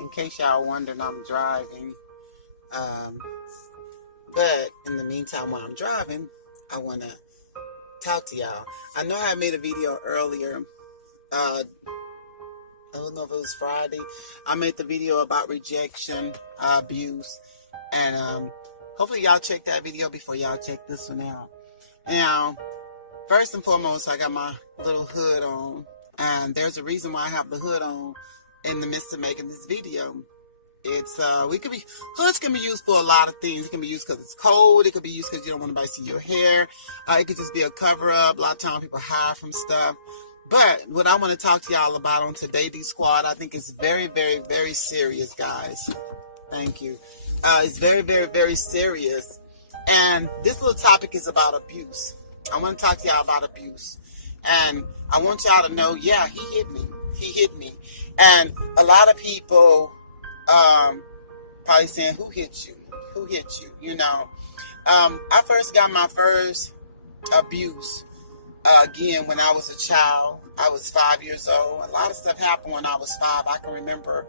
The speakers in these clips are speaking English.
In case y'all wondering, I'm driving. But in the meantime, while I'm driving, I want to talk to y'all. I know I made a video earlier. I don't know if it was Friday. I made the video about rejection, abuse, and hopefully y'all check that video before y'all check this one out. Now, first and foremost, I got my little hood on, and there's a reason why I have the hood on in the midst of making this video. It's hoods can be used for a lot of things. It can be used because it's cold. It could be used because you don't want anybody to see your hair. It could just be a cover up. A lot of times people hide from stuff. But what I want to talk to y'all about on today, D Squad, I think is very, very, very serious, guys. Thank you. It's very, very, very serious. And this little topic is about abuse. I want to talk to y'all about abuse. And I want y'all to know, yeah, he hit me. He hit me. And a lot of people probably saying, who hit you? Who hit you? You know, I first got my first abuse again when I was a child. I was 5 years old. A lot of stuff happened when I was 5. I can remember,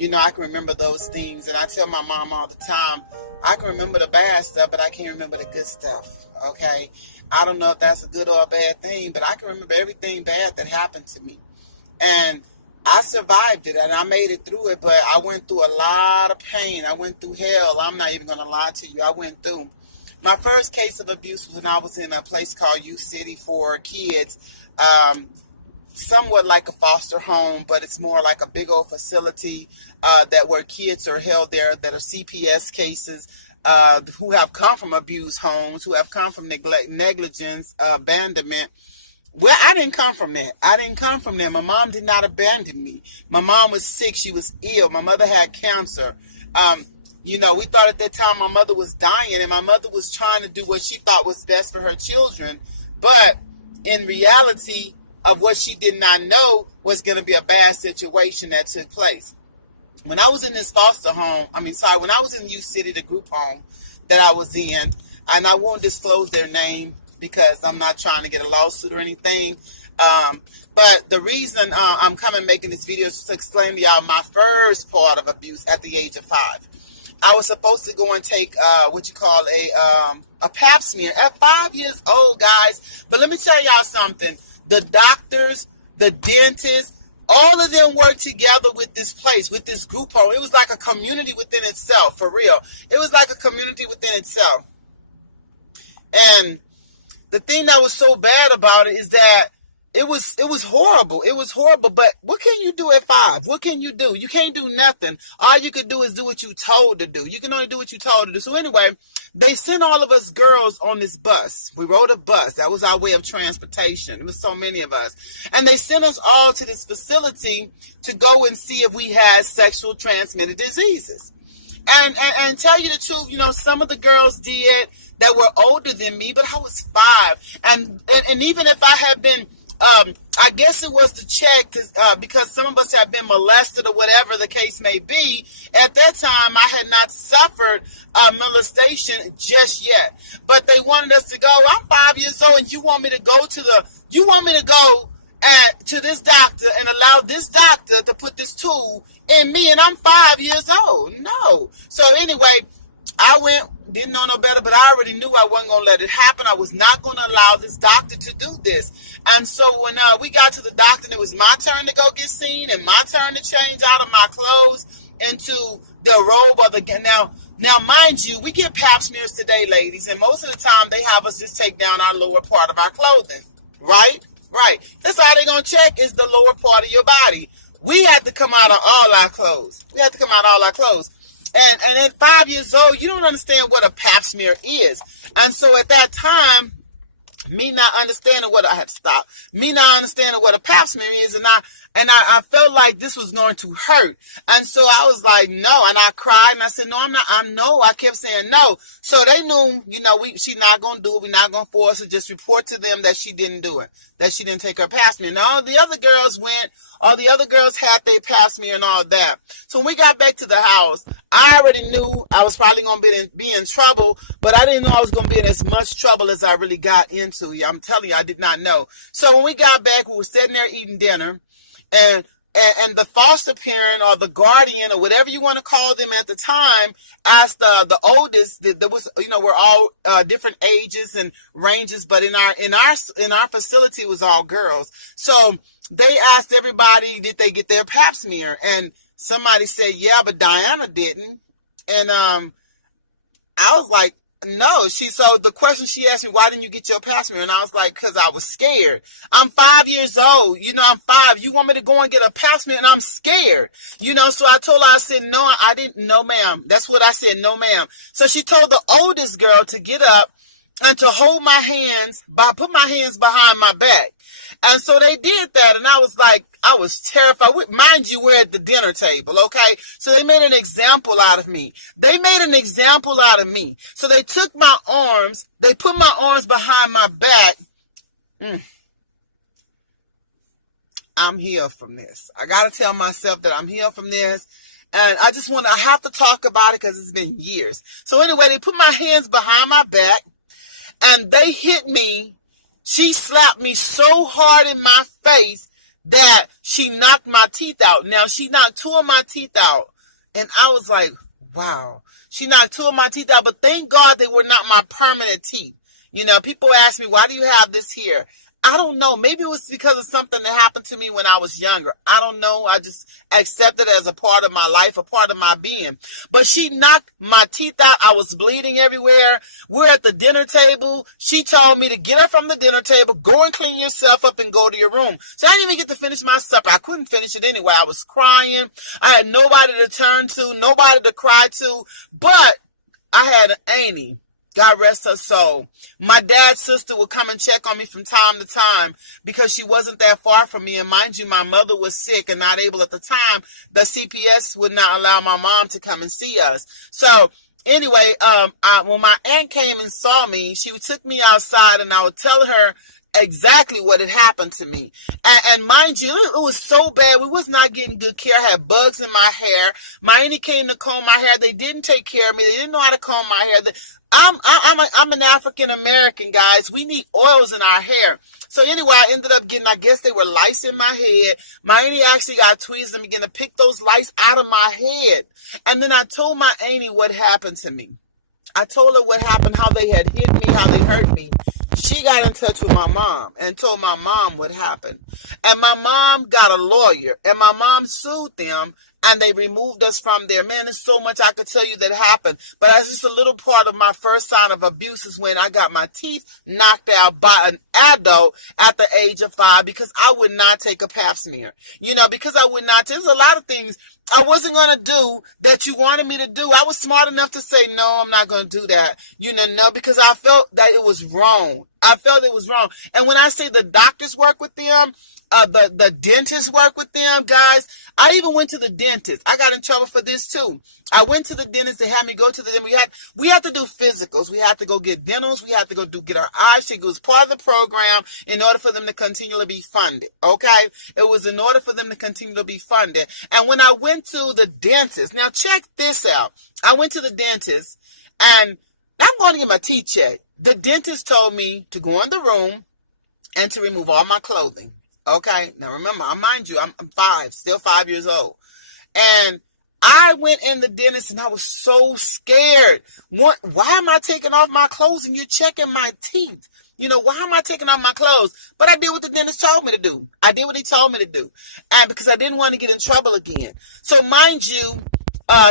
I can remember those things. And I tell my mom all the time, I can remember the bad stuff, but I can't remember the good stuff. Okay? I don't know if that's a good or a bad thing, but I can remember everything bad that happened to me. And I survived it and I made it through it, but I went through a lot of pain. I went through hell. I'm not even going to lie to you. I went through. My first case of abuse was when I was in a place called U City for kids, somewhat like a foster home, but it's more like a big old facility where kids are held there that are CPS cases who have come from abused homes, who have come from neglect, negligence, abandonment. Well, I didn't come from that. I didn't come from that. My mom did not abandon me. My mom was sick. She was ill. My mother had cancer. We thought at that time my mother was dying, and my mother was trying to do what she thought was best for her children. But in reality of what she did not know was going to be a bad situation that took place. When I was in this foster home, when I was in U City, the group home that I was in, and I won't disclose their name, because I'm not trying to get a lawsuit or anything. But the reason I'm coming making this video is to explain to y'all my first part of abuse at the age of 5. I was supposed to go and take a pap smear at 5 years old, guys. But let me tell y'all something. The doctors, the dentists, all of them worked together with this place, with this group home. It was like a community within itself, for real. It was like a community within itself. And the thing that was so bad about it is that it was horrible. It was horrible. But what can you do at 5? What can you do? You can't do nothing. All you could do is do what you told to do. You can only do what you told to do. So anyway, they sent all of us girls on this bus. We rode a bus. That was our way of transportation. There was so many of us. And they sent us all to this facility to go and see if we had sexual transmitted diseases. And tell you the truth, some of the girls did that were older than me, but I was 5. And even if I had been, I guess it was to check because some of us had been molested or whatever the case may be. At that time, I had not suffered molestation just yet. But they wanted us to go. I'm 5 years old, and you want me to go to this doctor and allow this doctor to put this tool in me, and I'm 5 years old. No. So anyway, I went, didn't know no better, but I already knew I wasn't going to let it happen. I was not going to allow this doctor to do this. And so when we got to the doctor, and it was my turn to go get seen and my turn to change out of my clothes into the robe or the now mind you, we get pap smears today, ladies, and most of the time they have us just take down our lower part of our clothing, right? Right. That's all they're going to check is the lower part of your body. We had to come out of all our clothes. And at 5 years old, you don't understand what a pap smear is. And so at that time, me not understanding what a pap smear is, and I felt like this was going to hurt. And so I was like, no, and I cried, and I said, no, I'm not, I kept saying no. So they knew, she's not going to do it. We're not going to force her. Just report to them that she didn't do it, that she didn't take her pap smear. Now, all the other girls had their pap smear and all that. So when we got back to the house, I already knew I was probably going to be in trouble, but I didn't know I was going to be in as much trouble as I really got into. I'm telling you, I did not know. So when we got back, we were sitting there eating dinner, and and the foster parent or the guardian or whatever you want to call them at the time asked the oldest. There was, we're all different ages and ranges, but in our facility it was all girls. So they asked everybody, did they get their pap smear? And somebody said, yeah, but Diana didn't. And I was like, no. So the question she asked me, why didn't you get your pap smear? And I was like, because I was scared. I'm 5 years old. I'm 5. You want me to go and get a pap smear? And I'm scared. So I told her, I said, no, I didn't. No, ma'am. That's what I said. No, ma'am. So she told the oldest girl to get up and to hold my hands, put my hands behind my back. And so they did that, and I was like, I was terrified. Mind you, we're at the dinner table, okay? So they made an example out of me. So they took my arms, they put my arms behind my back. I'm healed from this. I got to tell myself that I'm healed from this. And I have to talk about it because it's been years. So anyway, they put my hands behind my back, and they hit me. She slapped me so hard in my face that she knocked my teeth out. Now, she knocked 2 of my teeth out. And I was like, wow. She knocked 2 of my teeth out. But thank God they were not my permanent teeth. People ask me, why do you have this here? I don't know. Maybe it was because of something that happened to me when I was younger. I don't know. I just accepted it as a part of my life, a part of my being. But she knocked my teeth out. I was bleeding everywhere. We're at the dinner table. She told me to get up from the dinner table, go and clean yourself up and go to your room. So I didn't even get to finish my supper. I couldn't finish it anyway. I was crying. I had nobody to turn to, nobody to cry to. But I had an auntie. God rest her soul. My dad's sister would come and check on me from time to time because she wasn't that far from me. And mind you, my mother was sick and not able at the time. The CPS would not allow my mom to come and see us. So anyway, when my aunt came and saw me, she took me outside and I would tell her exactly what had happened to me. And mind you, it was so bad. We was not getting good care. I had bugs in my hair. My auntie came to comb my hair. They didn't take care of me. They didn't know how to comb my hair. I'm an African American, guys. We need oils in our hair. So anyway, I ended up getting, I guess they were lice in my head. My auntie actually got tweezers and began to pick those lice out of my head. And then I told my auntie what happened to me. I told her what happened, how they had hit me, how they hurt me. She got in touch with my mom and told my mom what happened. And my mom got a lawyer, and my mom sued them, and they removed us from there. Man, there's so much I could tell you that happened. But that's just a little part of my first sign of abuse is when I got my teeth knocked out by an adult at the age of 5 because I would not take a pap smear. Because I would not. There's a lot of things I wasn't going to do that you wanted me to do. I was smart enough to say, no, I'm not going to do that. No, because I felt that it was wrong. I felt it was wrong. And when I say the doctors work with them, the dentists work with them, guys. I even went to the dentist. I got in trouble for this too. I went to the dentist. They had me go to the dentist. We had to do physicals. We had to go get dentals. We had to go get our eyes checked. It was part of the program in order for them to continually be funded. Okay? It was in order for them to continue to be funded. And when I went to the dentist, now check this out. I went to the dentist and I'm going to get my teeth checked. The dentist told me to go in the room and to remove all my clothing. Okay, now remember, mind you, I'm 5, still 5 years old. And I went in the dentist and I was so scared. Why am I taking off my clothes and you're checking my teeth? Why am I taking off my clothes? But I did what the dentist told me to do. I did what he told me to do. And because I didn't want to get in trouble again. So mind you,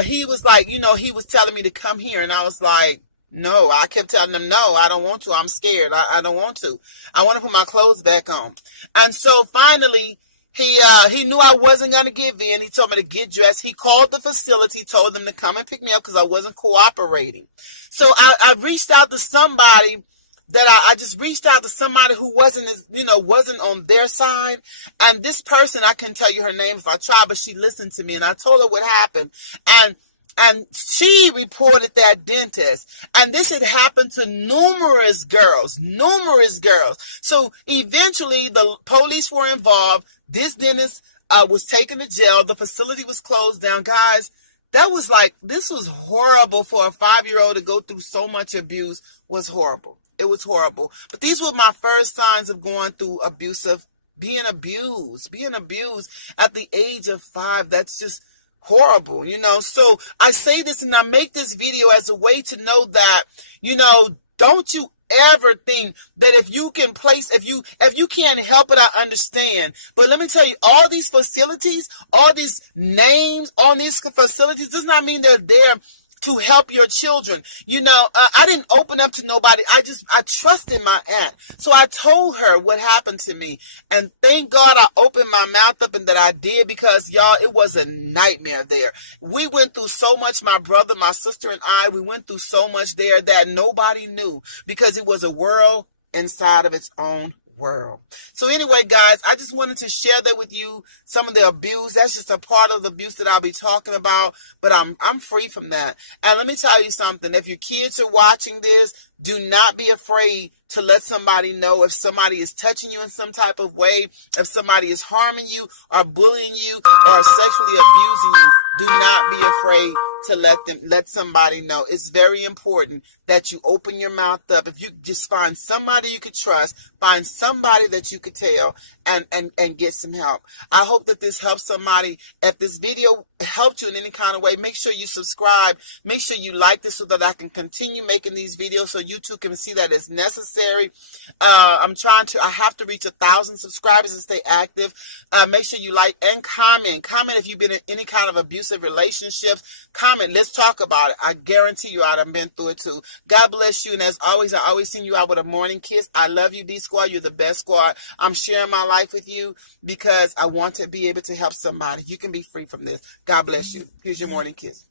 he was like, he was telling me to come here. And I was like, no, I kept telling him, no, I don't want to. I'm scared. I don't want to. I want to put my clothes back on. And so finally, he knew I wasn't going to give in. He told me to get dressed. He called the facility, told them to come and pick me up because I wasn't cooperating. So I reached out to somebody I just reached out to somebody who wasn't on their side. And this person, I can tell you her name if I try, but she listened to me and I told her what happened. And she reported that dentist. And this had happened to numerous girls. So eventually the police were involved. This dentist was taken to jail. The facility was closed down. Guys, this was horrible for a 5-year-old to go through so much abuse. Was horrible. It was horrible. But these were my first signs of going through abusive being abused at the age of 5. That's just horrible, So I say this and I make this video as a way to know that, don't you ever think that if you can't help it, I understand. But let me tell you, all these facilities, all these names on these facilities does not mean they're there to help your children. I didn't open up to nobody. I trusted my aunt. So I told her what happened to me. And thank God I opened my mouth up and that I did, because y'all, it was a nightmare there. We went through so much, my brother, my sister, and we went through so much there that nobody knew, because it was a world inside of its own world. So anyway, guys, I just wanted to share that with you. Some of the abuse, that's just a part of the abuse that I'll be talking about, but I'm free from that. And let me tell you something. If your kids are watching this, do not be afraid to let somebody know if somebody is touching you in some type of way, if somebody is harming you or bullying you or sexually abusing you. Do not be afraid to let somebody know. It's very important that you open your mouth up. If you just find somebody you could trust, find somebody that you could tell, and get some help. I hope that this helps somebody. If this video helped you in any kind of way, make sure you subscribe. Make sure you like this so that I can continue making these videos so you too can see that it's necessary. I have to reach 1,000 subscribers and stay active. Make sure you like and comment. Comment if you've been in any kind of abusive relationships. Comment. Let's talk about it. I guarantee you I've been through it too. God bless you. And as always, I always send you out with a morning kiss. I love you, D Squad. You're the best squad. I'm sharing my life with you because I want to be able to help somebody. You can be free from this. God bless you. Here's your morning kiss.